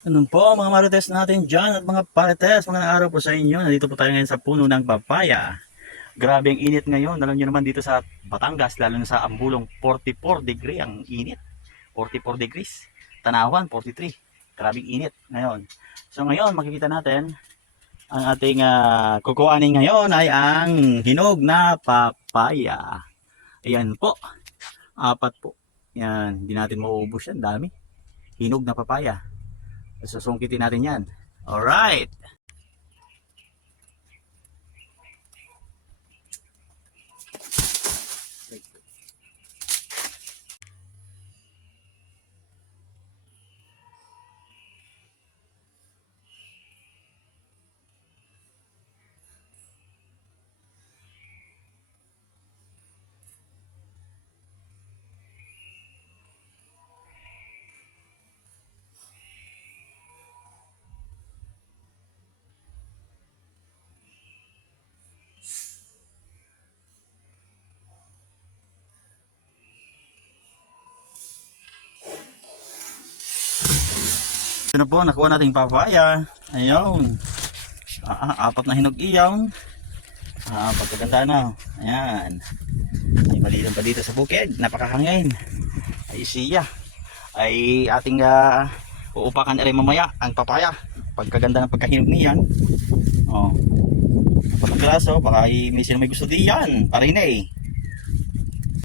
Ano po mga marites natin dyan at mga parites, magandang araw po sa inyo. Nandito po tayo ngayon sa puno ng papaya. Grabe ang init ngayon. Alam nyo naman dito sa Batangas, lalo na sa Ambulong, 44 degree ang init. 44 degrees. Tanawan, 43. Grabing init ngayon. So ngayon, makikita natin, ang ating kukuhanin ngayon ay ang hinog na papaya. Ayan po. Apat po. Yan, hindi natin mauubos yan. Dami. Hinog na papaya. Susungkitin natin yan. Alright. Ito na po, nakuha nating papaya. Ayun. Apat na hinog iyaw. Pagkaganda na. Ayan. Ay malilim pa dito sa bukid. Napakahangin. Ay siya. Ay ating uupakan na rin mamaya ang papaya. Pagkaganda ng pagkahinog niyan. Oh. Pagkaklaso, baka may sino may gusto diyan. Parin eh.